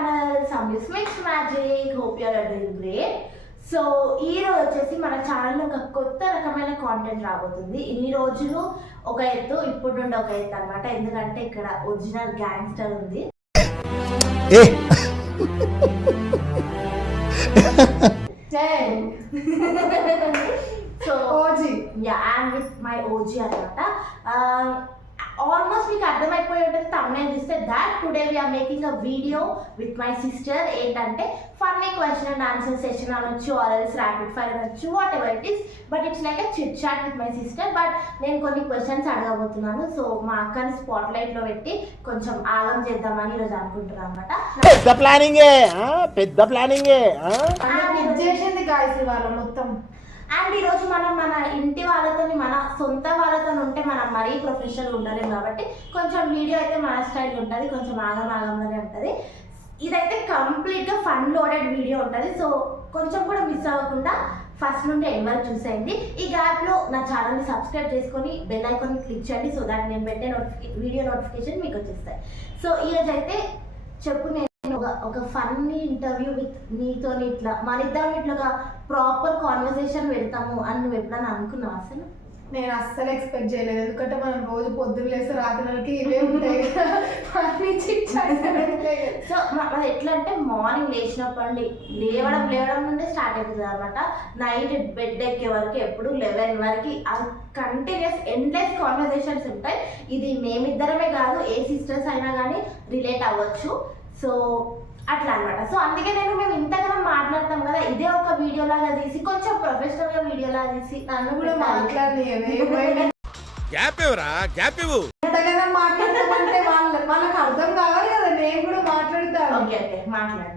channel Samyus Mix Magic. Hope you are doing great. So ఈ రోజు వచ్చేసి మన ఛానల్లో ఒక కొత్త రకమైన కాంటెంట్ రాబోతుంది. ఇన్ని రోజులు ఒక ఎత్తు, ఇప్పుడు నుండి ఒక ఎత్తు అనమాట. ఎందుకంటే ఇక్కడ ఒరిజినల్ గ్యాంగ్స్టర్ ఉంది. So OG and with my OG అనమాట. ఆల్మోస్ట్ మీకు అర్థమైపోయి ఉంటుంది thumbnail చూస్తే that today we are making a video with my sister. ఏంటంటే funny question and answer session అనొచ్చు, ఆర్ ఎల్స్ ర్యాపిడ్ ఫైర్ అనొచ్చు, whatever it is, but it's like a chit chat with my sister. బట్ నేను కొన్ని questions అడగబోతున్నాను. So మా అక్కని spot light లో పెట్టి కొంచెం ఆగం చేద్దామని ఈరోజు అనుకుంటున్నాను అనమాట. పెద్ద ప్లానింగ్ చేసింది గాయస్ ఇవాళ మొత్తం. అండ్ ఈరోజు మనం మన ఇంటి వాళ్ళతో, మన సొంత వాళ్ళతో ఉంటే మనం మరీ ప్రొఫెషనల్ ఉండలేము కాబట్టి కొంచెం వీడియో అయితే మన స్టైల్ ఉంటుంది, కొంచెం ఆగంగానే ఉంటుంది. ఇదైతే కంప్లీట్గా ఫన్ లోడెడ్ వీడియో ఉంటుంది. సో కొంచెం కూడా మిస్ అవ్వకుండా ఫస్ట్ నుండి ఎండ్ వరకు చూసేయండి. ఈ గ్యాప్లో నా ఛానల్ని సబ్స్క్రైబ్ చేసుకొని బెల్ ఐకాన్ని క్లిక్ చేయండి. సో దాట్ నేను పెట్టే వీడియో నోటిఫికేషన్ మీకు వచ్చేస్తాయి. సో ఈరోజు అయితే చెప్పు, నేను ఒక ఫన్నీ ఇంటర్వ్యూ విత్ నీతో ఇట్లా మన ఇద్దరం ఇట్లా ఒక ప్రాపర్ కాన్వర్సేషన్ పెడతాము అని నువ్వు ఎప్పుడైనా అనుకున్నావు? అసలు నేను అస్సలు ఎక్స్పెక్ట్ చేయలేదు. ఎందుకంటే మనం రోజు పొద్దున్న లేస్తే రాత్రికి ఇవే ఉంటాయి. సో అది ఎట్లా అంటే మార్నింగ్ లేచినప్పటి లేవడం నుండి స్టార్ట్ అవుతుంది అనమాట. నైట్ బెడ్ ఎక్కే వరకు ఎప్పుడు 11 వరకు కంటిన్యూస్ ఎండ్లెస్ కాన్వర్సేషన్స్ ఉంటాయి. ఇది మేమిద్దరమే కాదు, ఏ సిస్టర్స్ అయినా కానీ రిలేట్ అవ్వచ్చు. సో అట్లా అనమాట. సో అందుకే మేము ఇంతగానో మాట్లాడతాం కదా, ఇదే ఒక వీడియో లాగా తీసి కొంచెం ప్రొఫెషనల్ గా వీడియో లాగా తీసి నన్ను కూడా మాట్లాడతామంటే వాళ్ళకి అర్థం కావాలి కదా, నేను కూడా మాట్లాడతాను. ఓకే మాట్లాడు.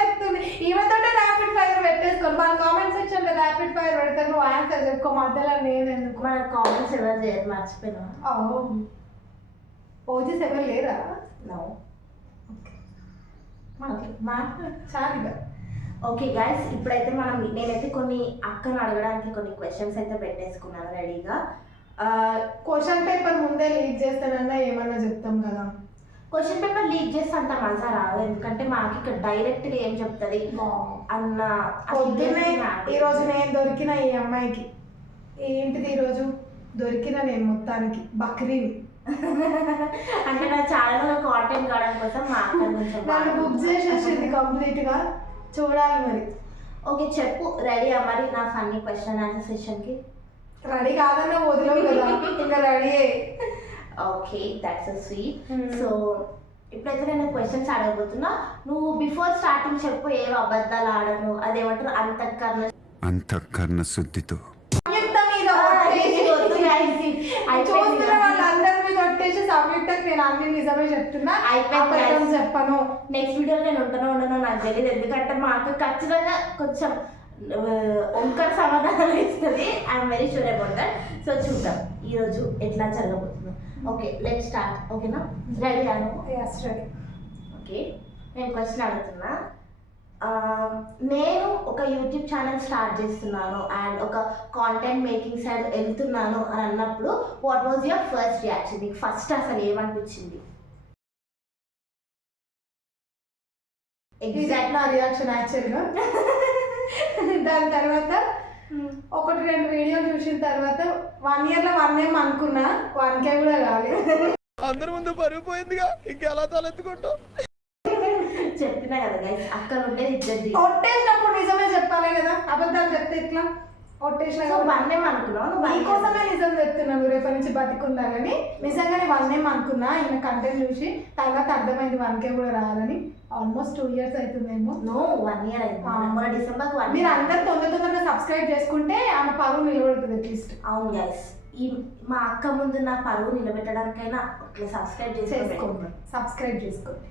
చెప్తుంది ఈమెతో ర్యాపిడ్ ఫైర్ పెట్టేసుకోండి. మన కామెంట్ సెక్షన్ లో ర్యాపిడ్ ఫైర్ పెడతాను, నువ్వు ఆన్సర్ చెప్పుకో. మధ్యలో నేను ఎందుకు? మన కామెంట్స్ ఎవరు చేయరు, మర్చిపోయినా. ఓజీస్ ఎవరు లేరా? ఓకే గైస్, ఇప్పుడైతే నేనైతే కొన్ని అక్కను అడగడానికి కొన్ని క్వశ్చన్స్ అయితే పెట్టేసుకున్నాను రెడీగా. క్వశ్చన్ పేపర్ ముందే లీక్ చేస్తానన్నా ఏమన్నా చెప్తాం కదా. క్వశ్చన్ పేపర్ లీక్ చేస్తే అంత మజా రాదు, ఎందుకంటే మాకు ఇక్కడ డైరెక్ట్ గా ఏం చెప్తుంది అన్న. పొద్దున్నే ఈరోజు నేను దొరికిన ఈ అమ్మాయికి ఏంటిది, ఈరోజు దొరికిన నేను మొత్తానికి బక్రీన్ అంటే నా ఛానల్ కాంటెంట్ కావడం కోసం మా అక్క నన్ను బుక్ చేసేసింది కంప్లీట్ గా. చూడాలి మరి. ఓకే చెప్పు, రెడీయా మరి నా ఫన్నీ క్వశ్చన్ ఆన్సర్ సెషన్ కి? రెడీ కాదన్నా వదిలేవు కదా, ఇంకా ready. Okay that's so sweet. So ఇప్పుడైతే నేను క్వశ్చన్స్ అడగబోతున్నా. నువ్వు బిఫోర్ స్టార్టింగ్ చెప్పు, ఏం అబద్ధాలు ఆడను, అదేమంటారు అంతఃకరణ శుద్ధితో వాళ్ళందరి మీద వచ్చేసి సంయుక్తకు నేను అన్ని నిజమే చెప్తున్నా, చెప్పను. నెక్స్ట్ వీడియోలో నేను ఉండను నాకు తెలియదు, ఎందుకంటే మాకు ఖచ్చితంగా కొంచెం ఒంకర సమాధానం ఇస్తుంది. I'm very sure about that. So చూద్దాం ఈరోజు ఎట్లా జరగబోతున్నాం. Okay let start. ఓకేనా? రెడీ అను? రెడీ. ఓకే నేను క్వశ్చన్ అడుగుతున్నా. నేను ఒక యూట్యూబ్ ఛానల్ స్టార్ట్ చేస్తున్నాను అండ్ ఒక కాంటెంట్ మేకింగ్ సైడ్ వెళ్తున్నాను అని అన్నప్పుడు what was your first reaction? నీకు ఫస్ట్ అసలు ఏమనిపించింది? ఎగ్జాక్ట్ నా రియాక్షన్ యాక్చువల్గా. దాని తర్వాత 1-2 వీడియోలు చూసిన తర్వాత 1 year లో 1 name అనుకున్నా, 1K కూడా కాలేదు. అందరి ముందు పరుగు పోయిందిగా, ఇంకెలా తలెత్తుకుంటావు? చెప్పినా కదా గైస్, అక్కడ ఉండే ఇద్దరిది. ఒట్టేసినప్పుడు నిజమే చెప్పాలి కదా, అబద్ధాలు చెప్తే ఇట్లా. ఒట్టేసిన 1 name అనుకున్నావు నువ్వు? నీకోసమే నిజం చెప్తున్నావు, రేపటి నుంచి బతికుండాలని. నిజంగానే 1 name అనుకున్నా, ఈయన కంటెంట్ చూసి. తర్వాత అర్థమైంది 1K కూడా రావాలని. ఆల్మోస్ట్ 2 years అవుతుందేమో. నో 1 year అయింది, డిసెంబర్ 1. మీరు అందరు తొందరగా సబ్స్క్రైబ్ చేసుకుంటే ఆమె పరువు నిలబడుతుంది అట్లీస్ట్. అవును గైస్, మా అక్క ముందు నా పరువు నిలబెట్టడానికైనా సబ్స్క్రైబ్ చేసుకోండి.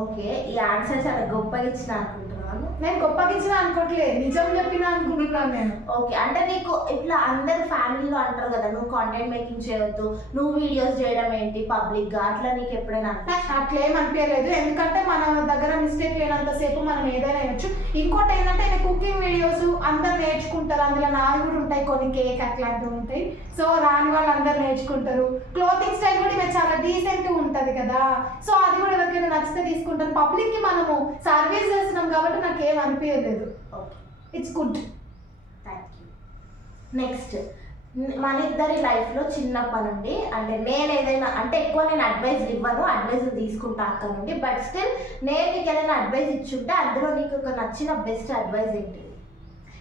ఓకే, ఈ ఆన్సర్ చాలా గొప్పగా ఇచ్చిన అనుకుంటున్నాను. నేను గొప్పగా ఇచ్చిన అనుకోవట్లేదు, నిజం చెప్పిన అనుకుంటున్నాను నేను. ఓకే, అంటే నీకు ఇట్లా అందరు ఫ్యామిలీలో అంటారు కదా, నువ్వు కాంటెంట్ మేకింగ్ చేయవద్దు, నువ్వు వీడియోస్ చేయడం ఏంటి పబ్లిక్ గా, అట్లా నీకు ఎప్పుడైనా అట్లా ఏం అనిపించలేదు. ఎందుకంటే మన దగ్గర మిస్టేక్ లేనంతసేపు మనం ఏదైనా వేయచ్చు. ఇంకోటి ఏంటంటే నేను కుకింగ్ వీడియోస్ అందరు నేర్చుకుంటారు, అందులో నావి కూడా ఉంటాయి, కొన్ని కేక్ అట్లాంటివి ఉంటాయి. సో రాని వాళ్ళు అందరు నేర్చుకుంటారు. క్లోతింగ్ స్టైల్ కూడా చాలా డీసెంట్ ఉంటుంది కదా. సో అది కూడా ఎవరికైనా నచ్చితే తీసుకుంటాను. పబ్లిక్కి మనము సర్వీస్ చేస్తున్నాం కాబట్టి నాకు ఏం అనిపించలేదు. Okay, it's good. Thank you. Next, మన ఇద్దరి లైఫ్లో చిన్నప్పటి నుండి అంటే నేను ఏదైనా అంటే ఎక్కువ నేను అడ్వైస్ ఇవ్వను, అడ్వైస్ తీసుకుంటా అక్కడ నుండి. బట్ స్టిల్ నేను నీకు ఏదైనా అడ్వైస్ ఇచ్చుంటే అందులో నీకు ఒక నచ్చిన బెస్ట్ అడ్వైస్ ఏంటిది?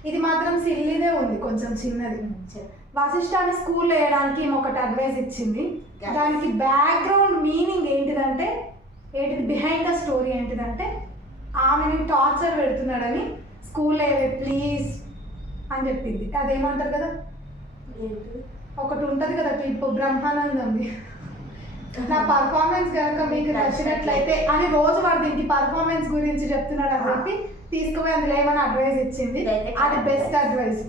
ఇది మాత్రం సిల్లీనే ఉంది, కొంచెం చిన్నది. వశిష్ఠాన్ని స్కూల్లో వేయడానికి ఒకటి అడ్వైస్ ఇచ్చింది. దానికి బ్యాక్గ్రౌండ్ మీనింగ్ ఏంటిదంటే బిహైండ్ ద స్టోరీ ఏంటిదంటే ఆమెని టార్చర్ పెడుతున్నాడని స్కూల్లో ప్లీజ్ అని చెప్పింది. అదేమంటారు కదా, ఒకటి ఉంటుంది కదా క్లిప్ బ్రహ్మానందంది, నా పర్ఫార్మెన్స్ కనుక మీకు నచ్చినట్లయితే అని రోజు వాడు దీనికి పర్ఫార్మెన్స్ గురించి చెప్తున్నాడు అని చెప్పి తీసుకుపోయి అందులో ఏమైనా అడ్వైస్ ఇచ్చింది. అది బెస్ట్ అడ్వైస్.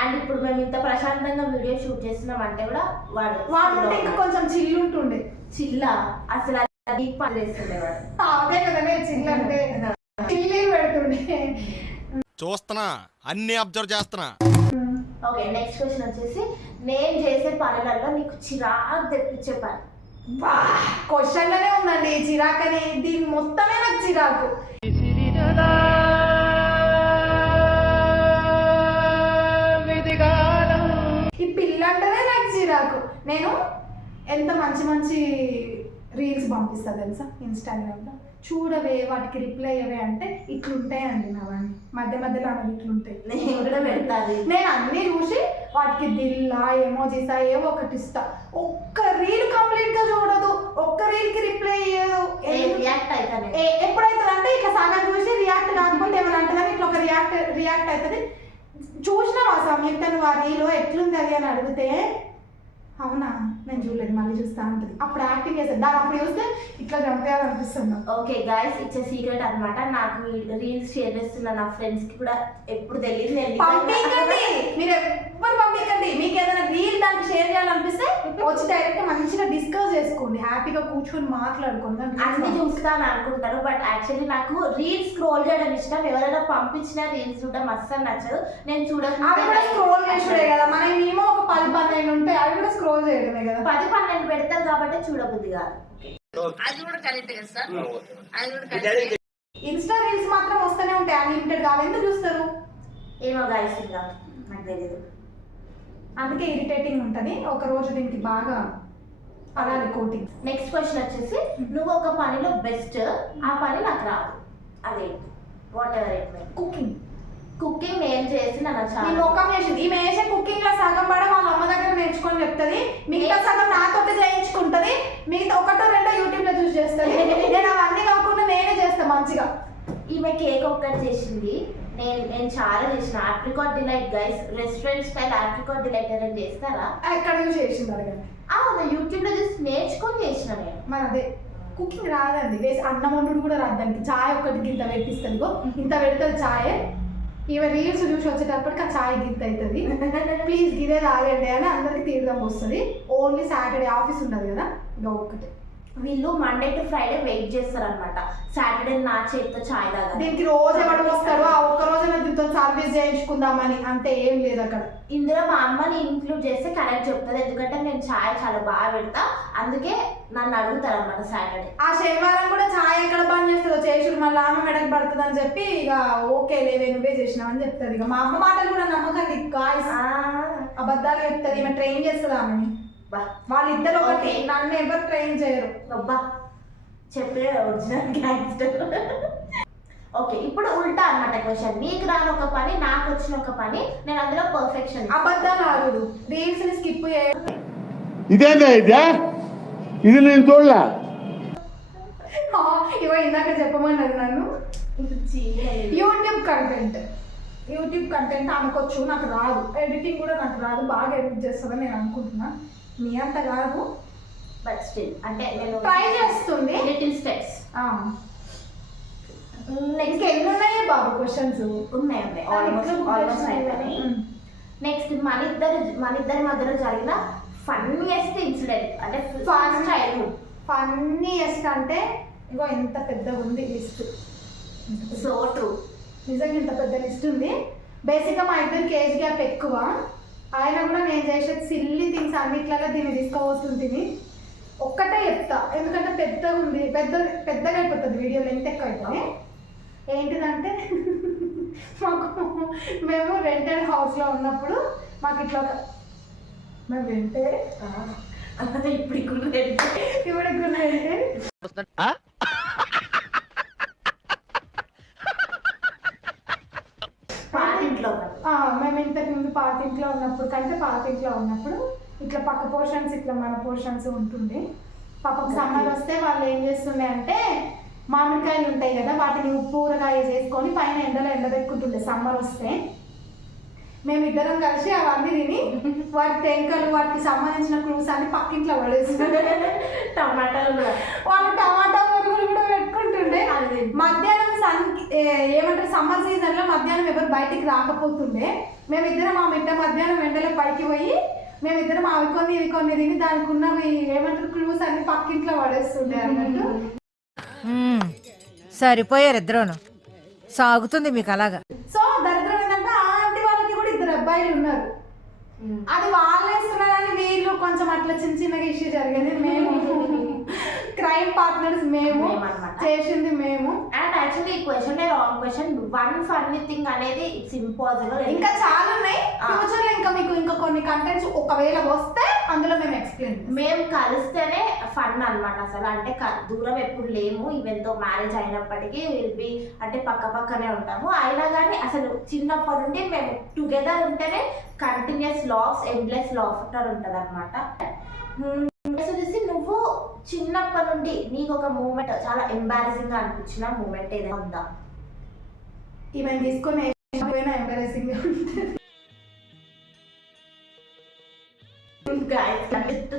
అండ్ ఇప్పుడు మేము ఇంత ప్రశాంతంగా వీడియో షూట్ చేస్తున్నాం అంటే కూడా వాడు ఉంటే ఇంకా కొంచెం చిల్లు ఉంటుండే. చిల్లా అసలు డీప్ పని చేస్తుండే వాడు. అదే కదా చిల్లు అంటే, చిల్లి పెడుతుండే. చూస్తున్నా, అన్ని అబ్జర్వ్ చేస్తున్నా. ఓకే, నెక్స్ట్ క్వశ్చన్ వచ్చేసి నేను చేసే పనులలో నీకు చిరాకు తెప్పించే పని. క్వశ్చన్లోనే ఉందండి చిరాకు అని, దీని మొత్తమే నాకు చిరాకు. ఈ పిల్లంటేనే నాకు చిరాకు. నేను ఎంత మంచి మంచి రీల్స్ పంపిస్తా తెలుసా ఇన్స్టాగ్రామ్లో, చూడవే వాటికి రిప్లై అయ్యవే అంటే ఇట్లుంటాయండి నావన్నీ, మధ్య మధ్యలో అవి ఇట్లుంటాయి. నేను కూడా పెడతాను. నేను అన్నీ చూసి వాటికి దిల్లా ఎమోజీసా ఏవో ఒకటి ఇస్తా. ఒక్క రీల్ కంప్లీట్గా చూడదు, ఒక్క రీల్కి రిప్లై ఇయ్యదు. రియాక్ట్ అవుతాను ఎప్పుడైతుంది అంటే ఇట్లా సగం చూసి రియాక్ట్ కాకపోతే ఏమైనా అంటుందని ఇట్లా ఒక రియాక్ట్ అవుతుంది. చూసినావా సంయుక్త నువ్వు ఆ రీలో ఎట్లుంది అది అని అడిగితే అవునా నేను చూడలేదు మళ్ళీ చూస్తా ఉంటుంది. అప్పుడు యాక్టింగ్ చేస్తాను, దాన్ని అప్పుడు చూస్తే ఇట్లా చంపేయాలనిపిస్తుంది. ఓకే గైస్, ఇట్స్ సీక్రెట్ అనమాట. నాకు రీల్స్ షేర్ చేస్తున్న నా ఫ్రెండ్స్ కి కూడా ఎప్పుడు తెలియదు. పంపించండి, మీరు ఎవ్వరు పంపించండి. మీకు ఏదైనా రీల్ దానికి షేర్ చేయాలనిపిస్తే వచ్చి డైరెక్ట్ మంచిగా డిస్కస్ చేసుకోండి, హ్యాపీగా కూర్చొని మాట్లాడుకోండి. అన్ని చూస్తాను అనుకుంటారు, బట్ యాక్చువల్లీ నాకు రీల్స్ స్క్రోల్ చేయడం ఇష్టం. ఎవరైనా పంపించిన రీల్స్ చూడడం అస్సలు నచ్చదు. నేను చూడడం అవి కూడా స్క్రోల్ చేసుడే కదా, మన మినిమం ఒక 10-12 ఉంటాయి, అవి కూడా స్క్రోల్ చేయడమే కదా. 10-12 పెడతారు కాబట్టి చూడబుద్ది కాదు. ఇన్స్టా రీల్స్ మాత్రం వస్తూనే ఉంటాయి అన్లిమిటెడ్ గా, ఎందుకు చూస్తారు ఏమో గైస్, ఇంకా నాకు తెలియదు. అందుకే ఇరిటేటింగ్ ఉంటుంది. ఒక రోజు దీనికి బాగా అలాగే కోటింగ్. నెక్స్ట్ క్వశ్చన్ వచ్చేసి నువ్వు ఒక పనిలో బెస్ట్, ఆ పని నాకు రాదు, అదే what ever it may. Cooking నేను చేసి నన్ను చాలా ముఖం చేసింది. ఈమె వేసే కుకింగ్ లో సగం పడ వాళ్ళ అమ్మ దగ్గర నేర్చుకొని చెప్తుంది, మిగతా సగం నాతో చేయించుకుంటది, మిగతా 1-2 యూట్యూబ్ లో చూసి చేస్తుంది. నేను అవన్నీ కాకుండా నేనే చేస్తాను మంచిగా. ఈమె కేక్ ఒక్కటి చేసింది, నేను చాలా చేసిన apricot delight. Guys, restaurant style apricot delight అని చేస్తారా? ఎక్కడ యూజ్ చేసింది అడగండి. అవును, యూట్యూబ్ లో చూసి నేర్చుకొని చేసిన నేను. మరి అదే కుకింగ్ రాదండి, వేసి అన్నం వండుడు కూడా రాదు దానికి. చాయ్ ఒక్కటికి ఇంత పెట్టిస్తుంది, ఇంత పెడుతుంది చాయ్. ఇవి రీల్స్ చూసి వచ్చేటప్పటికి ఆ చాయ్ గిత్త అవుతుంది. ప్లీజ్ గిదే తాగండి అని అందరికి తీర్థం వస్తుంది. ఓన్లీ సాటర్డే ఆఫీస్ ఉండదు కదా, ఇక ఒక్కటే. వీళ్ళు మండే టు ఫ్రైడే వెయిట్ చేస్తారు అనమాట, సాటర్డే నా చేతితో చాయ్ తాగాలి. దీనికి రోజు ఎవరు వస్తారో ఆ ఒక్క రోజు దీంతో సర్వీస్ చేయించుకుందామని, అంతే, ఏం లేదు అక్కడ. ఇందులో మా అమ్మని ఇంక్లూడ్ చేస్తే కరెక్ట్ చెప్తుంది, ఎందుకంటే నేను చాయ్ చాలా బాగా పెడతా, అందుకే నన్ను అడుగుతారు అనమాట సాటర్డే. ఆ శనివారం కూడా చాయ్ ఎక్కడ బంద్ చేస్తుందో చేసుడు, మళ్ళీ ఆమె మెడకు పడుతుంది అని చెప్పి ఇక ఓకే లేవే నువ్వే చేసినావు అని చెప్తుంది. ఇక మా అమ్మ మాటలు కూడా నమ్మకండి గాయ్స్, అబద్ధాలు చెప్తుంది. ఈమె ట్రైన్ చేస్తుంది ఆమెని. వాళ్ళిద్దరు ఒకటి, నన్ను ఎవరు ట్రైన్ చేయరు. అబ్బా చెప్పే ఒరిజినల్ గ్యాంగ్స్టర్. ఓకే, ఇప్పుడు ఉల్టా అన్నమాట క్వశ్చన్. నీకు రాని ఒక పని, నాకు వచ్చిన ఒక పని, నేను అందులో పర్ఫెక్షన్. అబద్ధాలు ఆగుడు, రీల్స్ ని స్కిప్ చేయడం. ఇదేందా ఇది నేను చూడలే. ఇవో ఇందాక చెప్పమన్నది నన్ను. యూట్యూబ్ కంటెంట్ అనుకోవచ్చు, నాకు రాదు. ఎడిటింగ్ కూడా నాకు రాదు, బాగా ఎడిట్ చేస్తుందని నేను అనుకుంటున్నా. మీ అంత కాదు, బట్ స్టిల్ అంటే నేను ట్రై చేస్తుంది. Little steps. నెక్స్ట్ ఎన్ని ఉన్నాయి బాబు క్వశ్చన్స్? ఉన్నాయి ఆల్మోస్ట్ అయిపోయి. నెక్స్ట్ మన ఇద్దరి మధ్యలో జరిగిన ఫన్నీయెస్ట్ ఇన్సిడెంట్ అంటే ఫస్ట్ చైల్డ్హుడ్. ఫన్నీయెస్ట్ అంటే ఇగో ఇంత పెద్ద ఉంది లిస్ట్. సో ట్రూ, నిజంగా ఇంత పెద్ద లిస్ట్ ఉంది. బేసిక్గా మా ఇద్దరికి ఏజ్ గ్యాప్ ఎక్కువ. ఆయన కూడా నేను చేసే సిల్లీ థింగ్స్ అన్నిట్లాగా దీన్ని తీసుకోవస్తుంటుంది. ఒక్కటే చెప్తా, ఎందుకంటే పెద్దగా ఉంది, పెద్దగా అయిపోతుంది వీడియో, లెంత్ ఎక్కువ అవుతుంది. ఏంటిదంటే మేము రెంటెడ్ హౌస్లో ఉన్నప్పుడు మాకు ఇట్లా మేము రెంటే ఇప్పుడు మేము ఇంతకు ముందు పాతింట్లో ఉన్నప్పుడు ఇట్లా పక్క పోర్షన్స్ ఇట్లా మన పోర్షన్స్ ఉంటుండే. పాపకు సమ్మర్ వస్తే వాళ్ళు ఏం చేస్తుండే అంటే మామిడికాయలు ఉంటాయి కదా, వాటిని ఉప్పు ఊరగాయ చేసుకొని పైన ఎండలో ఎండబెట్టుకుంటుండే. సమ్మర్ వస్తే మేమిద్దరం కలిసి అవన్నీ తిని వాటి టెంకలు, వాటికి సంబంధించిన క్లూస్ అన్ని పక్కింట్లో పడేస్తుండే. టమాటాలు వాళ్ళు టమాటా మురుగులు కూడా పెట్టుకుంటుండే. మధ్యాహ్నం ఏమంటారు సమ్మర్ సీజన్లో మధ్యాహ్నం ఎవరు బయటికి రాకపోతుండే. మేమిద్దరం ఆ మిట్ట మధ్యాహ్నం ఎండలో పైకి పోయి మేమిద్దరం అవి కొన్ని ఇవి కొన్ని తిని దానికి ఉన్నవి ఏమంటారు క్లూస్ అన్ని పక్కింట్లో పడేస్తుండే అన్నట్టు. సరిపోయారు ఇద్దరును, సాగుతుంది మీకు అలాగా. సో దరిద్రం ఏంటంటే ఆ ఆంటీ వాళ్ళకి కూడా 2 అబ్బాయిలు ఉన్నారు. అది వాళ్ళు వేస్తున్నారని వీళ్ళు కొంచెం అట్లా చిన్న చిన్నగా ఇష్యూ జరిగేది. మేము క్రైమ్ పార్ట్నర్స్, మేము చేసింది మేము. అండ్ యాక్చువల్లీ ఈ question wrong question. One funny thing అనేది ఇట్స్ ఇంపాసిబుల్. ఇంకా చాలా ఉన్నాయి ఫ్యూచర్ లో, ఇంకా మీకు ఇంకా కొన్ని కంటెంట్స్ ఒకవేళ వస్తే అందులో మేము ఎక్స్ప్లెయిన్. మేము కలిస్తేనే ఫన్ అన్నమాట అసలు. అంటే దూరం ఎప్పుడు లేము, ఈవెన్ తో మ్యారేజ్ అయినప్పటికీ విల్ బి అంటే పక్క పక్కనే ఉంటాము. అయినా కానీ అసలు చిన్నప్పటి నుండి మేము టుగెదర్ ఉంటేనే కంటిన్యూస్ లాఫ్స్, ఎండ్లెస్ లాఫ్టర్ ఉంటుంది అనమాట. చూసి నువ్వు చిన్నప్పటి నుండి నీకు ఒక మూమెంట్ చాలా ఎంబారసింగ్ గా అనిపించిన మూమెంట్ ఏదైనా ఉందా? ఈవెన్ తీసుకొని ఎంబారసింగ్ గా ఉంటుంది.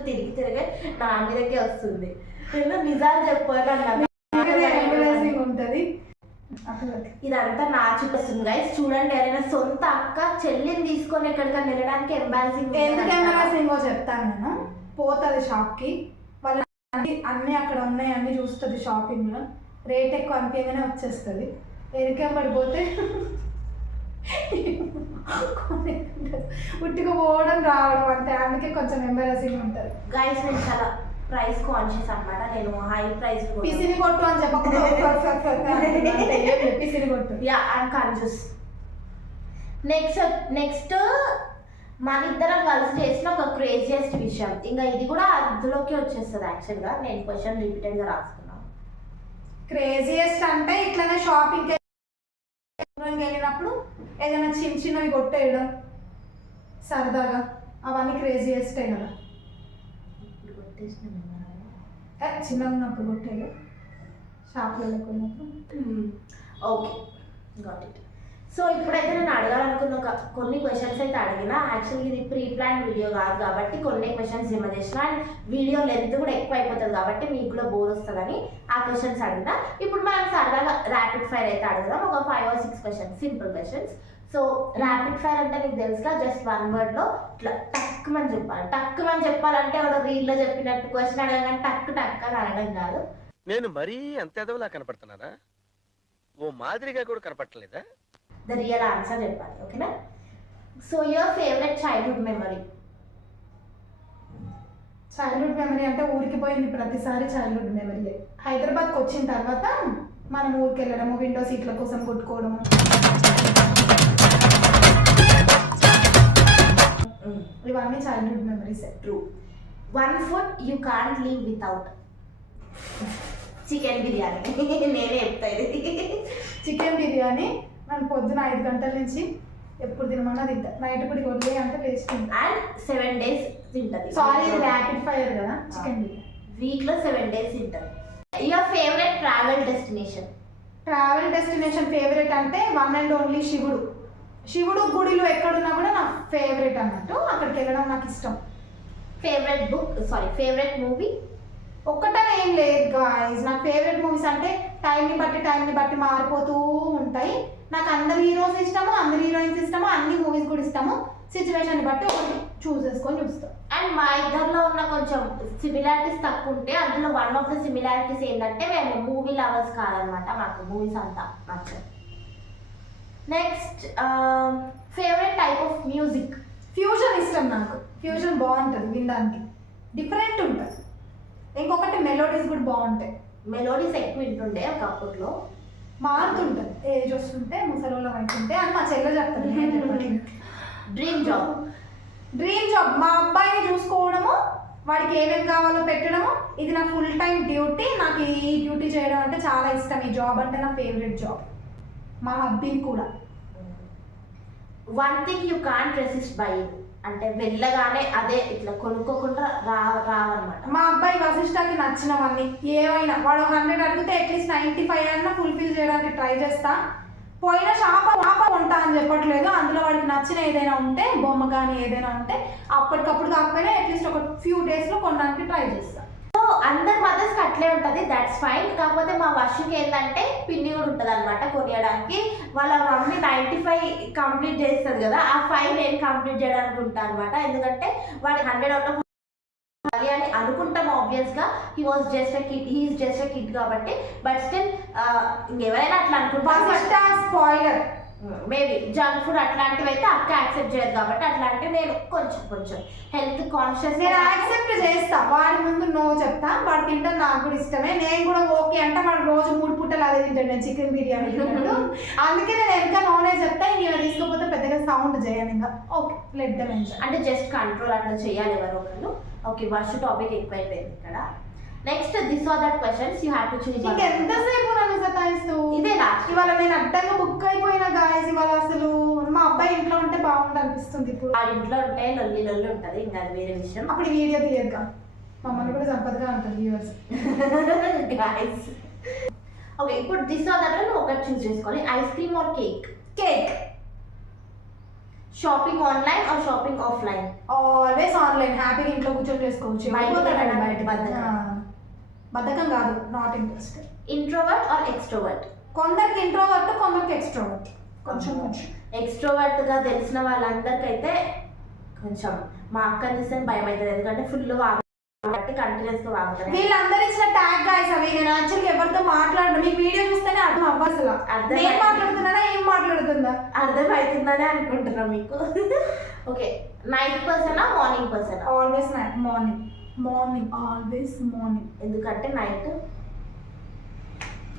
తిరిగి నా మీదకే వస్తుంది. నేను నిజాలు చెప్పాలి ఉంటది. ఇదంతా నా చూపిస్తుంది గైస్. చూడండి, ఎవరైనా సొంత అక్క చెల్లిని తీసుకొని ఎక్కడికైనా వెళ్ళడానికి ఎంబారసింగ్. ఎందుకు ఎంబారసింగో చెప్తాను నేను. పోతుంది షాప్కి, వాళ్ళ అన్నీ అక్కడ ఉన్నాయి, అన్నీ చూస్తుంది షాపింగ్లో. రేట్ ఎక్కువ అనిపించగానే వచ్చేస్తుంది. ఎరికే పడిపోతే ఉట్టిగా పోవడం రావడం అంటే అందుకే కొంచెం ఎంబారసింగ్ ఉంటుంది. గైస్ నేను చాలా ప్రైస్ కాన్షియస్ అన్నమాట. నేను హై ప్రైస్ పిసిని కొట్టు అని చెప్పకుండా పిసిని కొట్టు. Yeah I'm confuse. నెక్స్ట్ మన ఇద్దరం కలిసి చేసిన ఒక క్రేజియస్ట్ విషయం. ఇంకా ఇది కూడా అందులోకి వచ్చేస్తుంది. యాక్చువల్గా నేను క్వశ్చన్ రిపీటెడ్గా రాసుకున్నాను. క్రేజియస్ట్ అంటే ఇట్లనే షాపింగ్ వెళ్ళినప్పుడు ఏదైనా చిన్న చిన్నవి కొట్టేయడం సరదాగా, అవన్నీ క్రేజియస్టే కదా. చిన్నగా ఉన్నప్పుడు కొట్టేది షాప్లో పోయినప్పుడు. Okay, got it. సో ఇప్పుడైతే నేను అడగాలనుకున్న కొన్ని క్వశ్చన్స్ అయితే అడిగిన. యాక్చువల్లీ ఇది ప్రీ ప్లాన్ వీడియో కాదు కాబట్టి కొన్ని క్వశ్చన్స్ జమ చేసిన. అండ్ వీడియో లెంత్ కూడా ఎక్కువ అయిపోతుంది కాబట్టి మీకు కూడా బోర్ వస్తుందని ఆ క్వశ్చన్స్ అడిగిన. ఇప్పుడు మనం సరదాగా ర్యాపిడ్ ఫైర్ అయితే అడుగుదాం. ఒక 5 or 6 questions, simple questions. So rapid fire అంటే నీకు తెలుసుగా, జస్ట్ 1 wordలో ఇట్లా టక్కుమని చెప్పాలి. టక్కుమని చెప్పాలంటే ఒక రీల్లో చెప్పినట్టు క్వశ్చన్ అడగగానే టక్ టక్ అని అడగడం కాదు. నేను మరీ అంత ఎదవలా కనపడుతున్నారా? ఓ మాదిరిగా కూడా కనపడలేదా? ద రియల్ ఆన్సర్ చెప్పాలి, ఓకేనా? So your favourite childhood memory? Childhood memory అంటే ఊరికి పోయింది ప్రతిసారి చైల్డ్హుడ్ మెమరీ. హైదరాబాద్కి వచ్చిన తర్వాత మనం ఊరికి వెళ్ళడము, విండో సీట్ల కోసం కొట్టుకోవడము, ఇవన్నీ childhood memories. True. One food you can't leave without? Chicken biryani. నేనే చెప్తా ఇది. చికెన్ బిర్యానీ నేను పొద్దున 5 గంటల నుంచి ఎప్పుడు తినమన్నా తింటా. నైట్ కూడా వదిలే అంటే లేచి తింటా. అండ్ 7 days తింటది. సారీ, ఇది ర్యాపిడ్ ఫైర్ కదా. చికెన్ బిర్యానీ వీక్లో 7 days తింటది. Your favourite travel destination? Travel destination favourite అంటే వన్ అండ్ ఓన్లీ శివుడు. శివుడు గుడిలో ఎక్కడున్నా కూడా నా ఫేవరెట్ అన్నట్టు, అక్కడికి వెళ్ళడం నాకు ఇష్టం. Favourite book, sorry favourite movie? ఒక్కటనే ఏం లేదు గాయ్స్. నాకు ఫేవరెట్ మూవీస్ అంటే టైంని బట్టి మారిపోతూ ఉంటాయి. నాకు అందరు హీరోస్ ఇష్టము, అందరు హీరోయిన్స్ ఇష్టము, అన్ని మూవీస్ కూడా ఇష్టము. సిచ్యువేషన్ బట్టి ఒకటి చూస్ చేసుకొని చూస్తాం. అండ్ మా ఇద్దరిలో ఉన్న కొంచెం సిమిలారిటీస్ తక్కువ ఉంటే అందులో వన్ ఆఫ్ ద సిమిలారిటీస్ ఏంటంటే మేము మూవీ లవర్స్ కాదనమాట. మాకు మూవీస్ అంతా నచ్చదు. Next favourite type of music? Fusion ఇష్టం నాకు. ఫ్యూజన్ బాగుంటుంది వినడానికి, డిఫరెంట్ ఉంటుంది. ఇంకొకటి మెలోడీస్ కూడా బాగుంటాయి. మెలోడీస్ ఎక్కువ వింటుండే ఒకప్పట్లో. మారుతుంటుంది ఏజ్ వస్తుంటే ముసలోళ్ళం అవుతుంటే అని మా చెల్లె చెప్తుంది. నేను చెప్పట్లేదు. Dream job. డ్రీమ్ జాబ్ మా అబ్బాయిని చూసుకోవడము, వాడికి ఏమేమి కావాలో పెట్టడము, ఇది నా ఫుల్ టైం డ్యూటీ. నాకు ఈ డ్యూటీ చేయడం అంటే చాలా ఇష్టం. ఈ జాబ్ అంటే నా ఫేవరెట్ జాబ్. మా హబ్బీని కూడా. One thing you can't resist by, అంటే వెళ్ళగానే అదే ఇట్లా కొనుక్కోకుండా రావన్నమాట. మా అబ్బాయి వశిష్ఠకి నచ్చినవన్నీ ఏమైనా వాడు 100 అడిగితే అట్లీస్ట్ 95 అన్నా ఫుల్ఫిల్ చేయడానికి ట్రై చేస్తా. పోయిన షాప కొంటా అని చెప్పట్లేదు. అందులో వాడికి నచ్చిన ఏదైనా ఉంటే, బొమ్మ కానీ ఏదైనా ఉంటే అప్పటికప్పుడు కాకపోయినా అట్లీస్ట్ ఒక ఫ్యూ డేస్లో కొనడానికి ట్రై చేస్తా. సో అందరి మదర్స్కి అట్లే ఉంటుంది, దట్స్ ఫైన్. కాకపోతే మా వర్షకి ఏంటంటే పిన్ని కూడా ఉంటుంది అనమాట కొనియడానికి. వాళ్ళ మమ్మీ 95 కంప్లీట్ చేస్తుంది కదా, ఆ 5 నేను కంప్లీట్ చేయడానికి ఉంటాను అనమాట. ఎందుకంటే వాడి 100 అవుట్ ఆఫ్ అని అనుకుంటాం ఆబ్వియస్గా. హీఈస్ జస్ట్ ఎ కిడ్ కాబట్టి. బట్ స్టిల్ ఇంకెవరైనా అట్లా అనుకుంటారు. స్పాయిలర్ మేబీ జంక్ ఫుడ్ అట్లాంటివి అయితే అక్క యాక్సెప్ట్ చేయదు కాబట్టి అట్లాంటివి నేను కొంచెం హెల్త్ కాన్షియస్. నేను యాక్సెప్ట్ చేస్తా, వాడి ముందు నో చెప్తా. వాడు తింటాను, నాకు కూడా ఇష్టమే. నేను కూడా ఓకే అంటే వాడు రోజు 3 పూటలు అదే తింటాడు, నేను చికెన్ బిర్యానీ తింటాడు. అందుకే నేను ఇంకా నోనే చెప్తా. ఇంక తీసుకోకపోతే పెద్దగా సౌండ్ చేయను. ఇంకా ఓకే లెట్ దెమ్ ఎంజాయ్. అంటే జస్ట్ కంట్రోల్ అట్లా చేయాలి ఎవరో ఒకళ్ళు. ఓకే వర్ష టాపిక్ ఎక్కువైపోయింది ఇక్కడ. Next this or that questions you have to choose. ఇంకెంతసేపు నన్ను సతాయిస్తూ ఇదే లాస్ట్. ఇవాళ నేను అడ్డంగా బుక్ అయిపోయినా గాయస్. ఇవాళ అసలు మా అబ్బాయి ఇంట్లో ఉంటే బాగుంది అనిపిస్తుంది. ఇప్పుడు ఆ ఇంట్లో ఉంటే లొల్లి ఉంటుంది, ఇంకా అది వేరే విషయం. అప్పుడు వీడియో తీయదుగా, మమ్మల్ని కూడా సంపదగా ఉంటుంది వ్యూవర్స్. గైస్ ఓకే, ఇప్పుడు దిస్ ఆర్ దట్ నువ్వు ఒకటి చూస్ చేసుకోవాలి. Ice cream or cake? Cake. Shopping online or shopping offline? Always online. హ్యాపీగా ఇంట్లో కూర్చొని చేసుకోవచ్చు. బద్ధకం కాదు, not interest. Introvert or extrovert? కొందరికి ఇంట్రోవర్ట్, కొందరికి ఎక్స్ట్రోవర్ట్. కొంచెం ఎక్స్ట్రోవర్ట్ గా తెలిసిన వాళ్ళందరికైతే కొంచెం మా అక్కని చూస్తే భయం అవుతుంది. ఎందుకంటే ఫుల్ వాగబట్టి కంటిన్యూస్ గా వాగుతారు. వీళ్ళందరూ ఇచ్చిన ట్యాగ్ గాయ్స్ అవి. నేను యాక్చువల్గా ఎవరితో మాట్లాడను, మీకు వీడియో చూస్తేనే అర్థం అవ్వసలు నేను మాట్లాడుతున్నానా ఏం మాట్లాడుతుందా అర్థమవుతుందని అనుకుంటున్నా మీకు. ఓకే, నైట్ పర్సనా మార్నింగ్ పర్సనా? Always morning. Always morning. ఎందుకంటే నైట్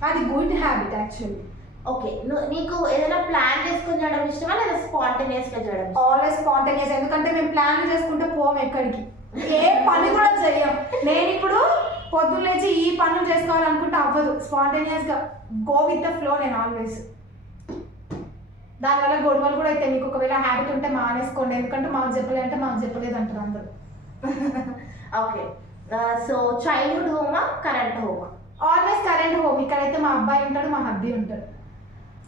అది గుడ్ హ్యాబిట్ యాక్చువల్లీ. ఓకే, నీకు ఏదైనా ప్లాన్ చేసుకుని చేయడం ఇష్టమా లేదా స్పాంటేనియస్ గా చేయడం? Always spontaneous. ఎందుకంటే మేము ప్లాన్ చేసుకుంటే పోం ఎక్కడికి, ఏ పని కూడా చెయ్యం. నేను ఇప్పుడు పొద్దున్న లేచి ఈ పనులు చేసుకోవాలనుకుంటే అవ్వదు. స్పాంటేనియస్ గా గో విత్ ద ఫ్లో. నేను ఆల్వేస్ దానివల్ల గొడవలు కూడా అయితే. మీకు ఒకవేళ హ్యాబిట్ ఉంటే మానేసుకోండి, ఎందుకంటే మాకు చెప్పలే అంటే మాకు చెప్పలేదు అంటారు అందరూ. ఓకే, సో చైల్డ్హుడ్ హోమా కరెంట్ హోమా? Always current home. ఇక్కడైతే మా అబ్బాయి ఉంటాడు, మా హబ్బీ ఉంటాడు.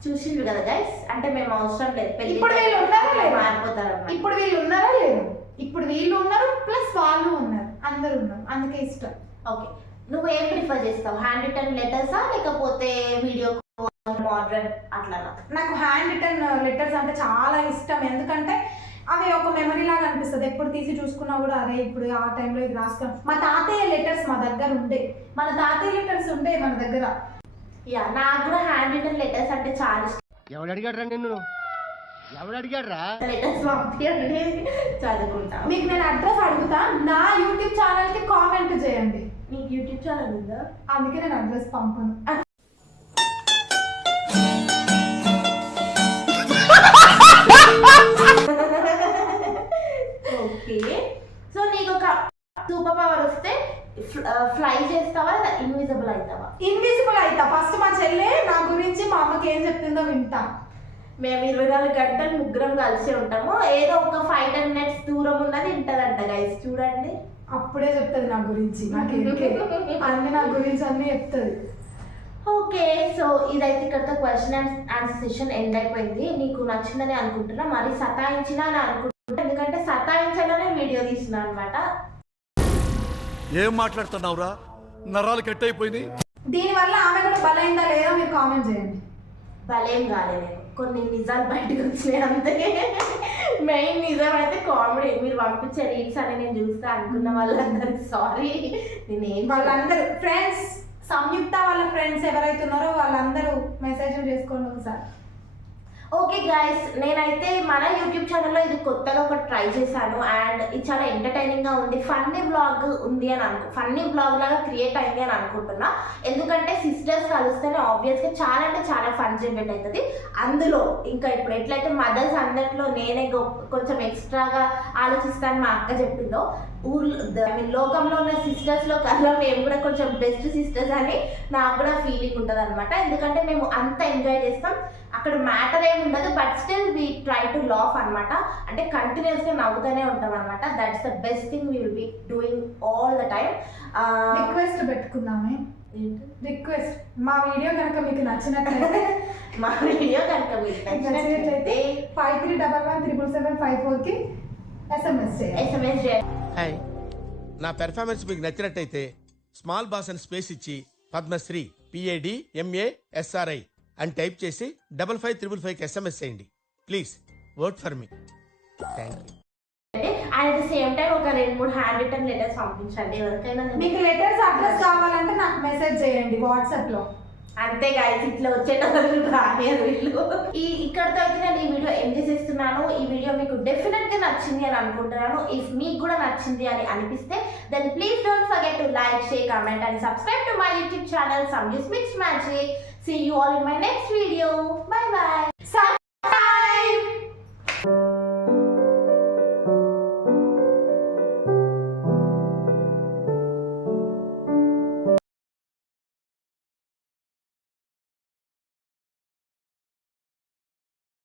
చూసిండ్రు కదా గైస్, అంటే మేము అవసరం లేదు. ఇప్పుడు వీళ్ళు ఉన్నారా లేదు? మారిపోతారు. ఇప్పుడు వీళ్ళు ఉన్నారా లేదు? ఇప్పుడు వీళ్ళు ఉన్నారు ప్లస్ వాళ్ళు ఉన్నారు, అందరూ ఉన్నారు, అందుకే ఇష్టం. ఓకే, నువ్వు ఏం ప్రిఫర్ చేస్తావు? హ్యాండ్ రిటర్న్ లెటర్సా లేకపోతే వీడియో మోడరన్ అట్లానా? నాకు హ్యాండ్ రిటర్న్ లెటర్స్ అంటే చాలా ఇష్టం. ఎందుకంటే అవి ఒక మెమరీ లాగా అనిపిస్తుంది. ఎప్పుడు తీసి చూసుకున్నా కూడా అరే ఇప్పుడు ఆ టైంలో ఇది రాసుకున్నాం. మా తాతయ్య లెటర్స్ మా దగ్గర ఉండే, మన తాతయ్య లెటర్స్ ఉండే మన దగ్గర. యా, నాకు కూడా హ్యాండ్ రిటర్న్ లెటర్స్ అంటే చాలా ఇష్టం. ఎవడు అడిగాడు రా నిన్ను? ఎవడు అడిగాడు రా? లెటర్స్ పంపించండి, చదువుకుంటా. మీకు నేను అడ్రస్ అడుగుతా, నా యూట్యూబ్ ఛానల్కి కామెంట్ చేయండి. నీకు యూట్యూబ్ ఛానల్ ఉందా? అందుకే నేను అడ్రస్ పంపను. ఓకే, సో నీకు ఒక సూపర్ పవర్ వస్తే ఫ్లై చేస్తావా లేదా ఇన్విజిబుల్ అవుతావా? ఇన్విజిబుల్ అవుతా. ఫస్ట్ మా చెల్లె నా గురించి మా అమ్మకి ఏం చెప్తుందో వింటా. మేము 24 గంటలు ముగ్గురం కలిసి ఉంటాము. ఏదో ఒక 5-10 minutes దూరం ఉన్నది ఉంటుందంట గైస్, చూడండి. అప్పుడే చెప్తుంది నా గురించి, అన్ని నా గురించి అన్ని చెప్తుంది. ఓకే, సో ఇదైతే ఇక్కడతో question and answer session end అయిపోయింది. నీకు నచ్చిందని అనుకుంటున్నా, మరి సతాయించినా అని అనుకుంటున్నా, ఎందుకంటే సతాయించాలనే వీడియో తీసిన అనమాట. ఏం మాట్లాడుతున్నావురా? నరాలు కట్ అయిపోయింది. దీనివల్ల ఆమె కూడా బలైందా లేదా మీరు కామెంట్ చేయండి. భలేం కాలేదు, కొన్ని నిజాలు బయటకు వచ్చినాయి అంతే. మెయిన్ నిజం అయితే కామెడీ. మీరు పంపించే రీల్స్ అని నేను చూస్తా అనుకున్న వాళ్ళందరికీ సారీ. నేనేం వాళ్ళందరూ ఫ్రెండ్స్, సంయుక్త వాళ్ళ ఫ్రెండ్స్ ఎవరైతే ఉన్నారో వాళ్ళందరూ మెసేజ్ చేసుకోండి ఒకసారి. ఓకే గైస్, నేనైతే మన యూట్యూబ్ ఛానల్లో ఇది కొత్తగా ఒకటి ట్రై చేశాను అండ్ ఇది చాలా ఎంటర్టైనింగ్గా ఉంది. ఫన్నీ బ్లాగ్ ఉంది అని ఫన్నీ బ్లాగ్ లాగా క్రియేట్ అయింది అని అనుకుంటున్నా. ఎందుకంటే సిస్టర్స్ కలిస్తేనే ఆబ్వియస్గా చాలా అంటే చాలా ఫన్ జనరేట్ అవుతుంది. అందులో ఇంకా ఇప్పుడు ఎట్లయితే మదర్స్ అందరిలో నేనే కొంచెం ఎక్స్ట్రాగా ఆలోచిస్తాను మా అక్క చెప్పిందో, లోకంలో ఉన్న సిస్టర్స్లో కల్లా మేము కూడా కొంచెం బెస్ట్ సిస్టర్స్ అని నాకు కూడా ఫీలింగ్ ఉంటుంది అనమాట. ఎందుకంటే మేము అంత ఎంజాయ్ చేస్తాం, అక్కడ మ్యాటర్ ఏమి ఉండదు, but still we try to laugh అనమాట. అంటే కంటిన్యూస్గా నవ్వుతూనే ఉంటాం అనమాట. That's the best thing we will be doing all the time. Request పెట్టుకుందామే, రిక్వెస్ట్ మా వీడియో కనుక మీకు నచ్చినట్లయితే మా వీడియో కనుక మీకు నచ్చినట్లయితే 53117775 SMS చేయండి. హాయ్, నా పెర్ఫార్మెన్స్ మీకు నచ్చినట్టయితే స్మాల్ బాస్ అని స్పేస్ ఇచ్చి పద్మశ్రీ PADMASRI అని టైప్ చేసి 5555 SMS చేయండి. Please work for me. Thank you. And at the same time ఒక 2-3 హ్యాండ్ రిటర్న్ లెటర్స్ పంపించండి ఎవరికైనా. మీకు లెటర్స్ అడ్రస్ కావాలంటే నాకు మెసేజ్ చేయండి వాట్సాప్లో. అంతే గాయస్, ఇట్లా వచ్చేటప్పుడు రానియరు వీళ్ళు. ఇక్కడితో అయితే నేను ఈ వీడియో ఎండ్ చేసేస్తున్నాను. ఈ వీడియో మీకు డెఫినెట్గా నచ్చింది అని అనుకుంటున్నాను. ఇఫ్ మీకు కూడా నచ్చింది అని అనిపిస్తే then please don't forget to like, share, comment and subscribe to my YouTube channel Samyus Mixed Magic. See you all in my next video. Bye bye.